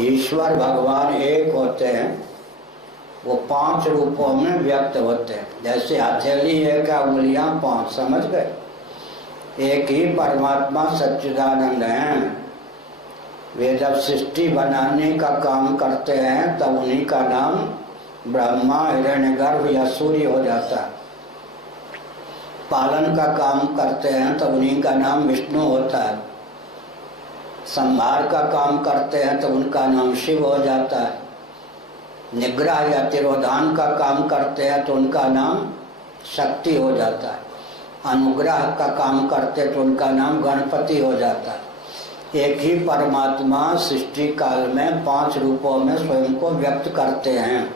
ईश्वर भगवान एक होते हैं, वो 5 रूपों में व्यक्त होते हैं। जैसे हथेली है क्या, उंगलियां 5, समझ गए। एक ही परमात्मा सच्चिदानंद हैं। वे जब सृष्टि बनाने का काम करते हैं तब उन्हीं का नाम ब्रह्मा, हिरण्यगर्भ या सूर्य हो जाता है। पालन का काम करते हैं तब उन्हीं का नाम विष्णु होता है। संहार का काम करते हैं तो उनका नाम शिव हो जाता है। निग्रह या तिरोधान का काम करते हैं तो उनका नाम शक्ति हो जाता है। अनुग्रह का काम करते तो उनका नाम गणपति हो जाता है। एक ही परमात्मा सृष्टि काल में 5 रूपों में स्वयं को व्यक्त करते हैं।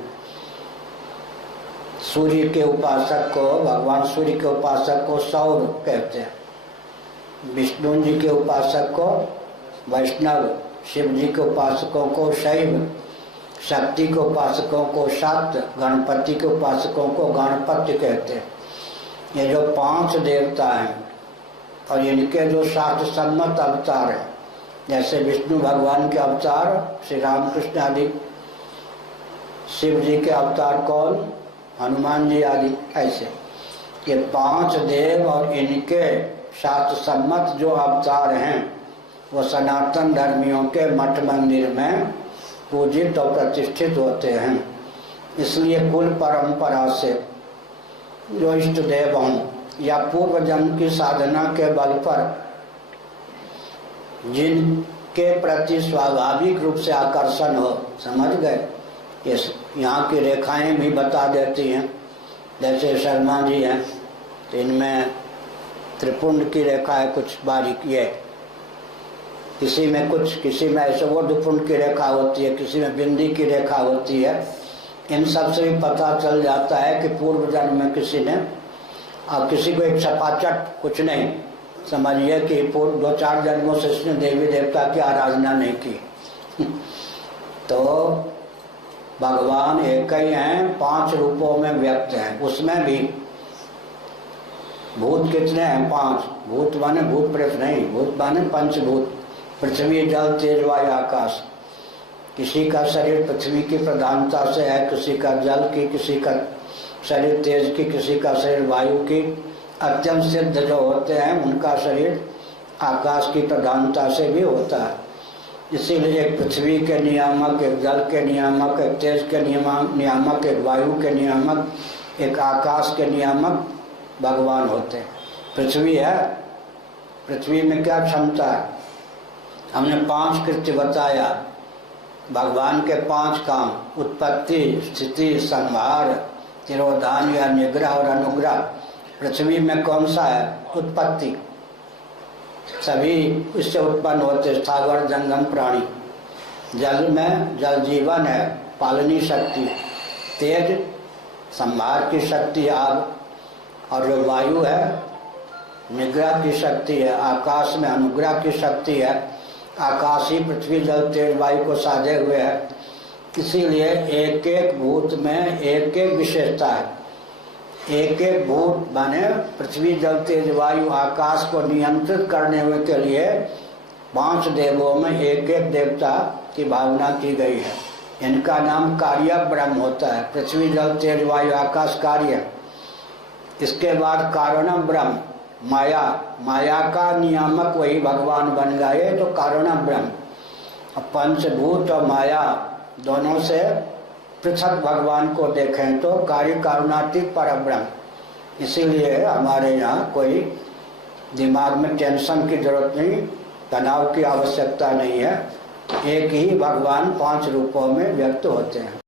सूर्य के उपासक को, भगवान सूर्य के उपासक को सौर कहते हैं। विष्णु जी के उपासक को वैष्णव, शिव जी के उपासकों को शैव, शक्ति के उपासकों को शाक्त, गणपति के उपासकों को गणपति कहते हैं। ये जो 5 देवता हैं और इनके जो शास्त्र सम्मत अवतार हैं, जैसे विष्णु भगवान के अवतार श्री रामकृष्ण आदि, शिव जी के अवतार कौन, हनुमान जी आदि, ऐसे ये 5 देव और इनके शास्त्र सम्मत जो अवतार हैं वो सनातन धर्मियों के मठ मंदिर में पूजित और प्रतिष्ठित होते हैं। इसलिए कुल परंपरा से जो इष्ट देव हों या पूर्व जन्म की साधना के बल पर जिनके प्रति स्वाभाविक रूप से आकर्षण हो, समझ गए। यहाँ की रेखाएं भी बता देती हैं। जैसे शर्मा जी हैं तो इनमें त्रिपुंड की रेखा है, कुछ बारीकी है, किसी में कुछ, किसी में ऐसे ऊर्ध्वपुंड की रेखा होती है, किसी में बिंदी की रेखा होती है। इन सब से भी पता चल जाता है कि पूर्व जन्म में किसी ने, और किसी को एक छपाचट कुछ नहीं, समझिए कि पूर्व 2-4 जन्मों से इसने देवी देवता की आराधना नहीं की। तो भगवान एक ही हैं, 5 रूपों में व्यक्त हैं। उसमें भी भूत कितने हैं, 5। भूत माने भूत प्रेत नहीं, भूत माने पंचभूत, पृथ्वी, जल, तेज, वायु, आकाश। किसी का शरीर पृथ्वी की प्रधानता से है, किसी का जल की, किसी का शरीर तेज की, किसी का शरीर वायु की। अत्यंत सिद्ध जो होते हैं उनका शरीर आकाश की प्रधानता से भी होता है। इसीलिए एक पृथ्वी के नियामक, एक जल के नियामक, एक तेज के नियामक, एक वायु के नियामक, एक आकाश के नियामक भगवान होते हैं। पृथ्वी है, पृथ्वी में क्या क्षमता है, हमने 5 कृत्य बताया। भगवान के 5 काम, उत्पत्ति, स्थिति, संहार, तिरोधान या निग्रह और अनुग्रह। पृथ्वी में कौन सा है, उत्पत्ति, सभी इससे उत्पन्न होते, स्थावर जंगम प्राणी। जल में जल जीवन है, पालनी शक्ति। तेज संहार की शक्ति, आग। और जो वायु है निग्रह की शक्ति है। आकाश में अनुग्रह की शक्ति है। आकाश ही पृथ्वी, जल, तेज, वायु को साधे हुए है। इसीलिए एक एक भूत में एक एक विशेषता है। एक एक भूत माने पृथ्वी, जल, तेज, वायु, आकाश को नियंत्रित करने हुए के लिए 5 देवों में एक एक देवता की भावना की गई है। इनका नाम कार्य ब्रह्म होता है। पृथ्वी, जल, तेज, वायु, आकाश कार्य। इसके बाद कारणम ब्रह्म, माया, माया का नियामक वही भगवान बन गए तो कारणम ब्रह्म। अब पंचभूत और माया दोनों से पृथक भगवान को देखें तो कार्य कारुणातीत परब्रह्म। इसीलिए हमारे यहाँ कोई दिमाग में टेंशन की जरूरत नहीं, तनाव की आवश्यकता नहीं है। एक ही भगवान 5 रूपों में व्यक्त होते हैं।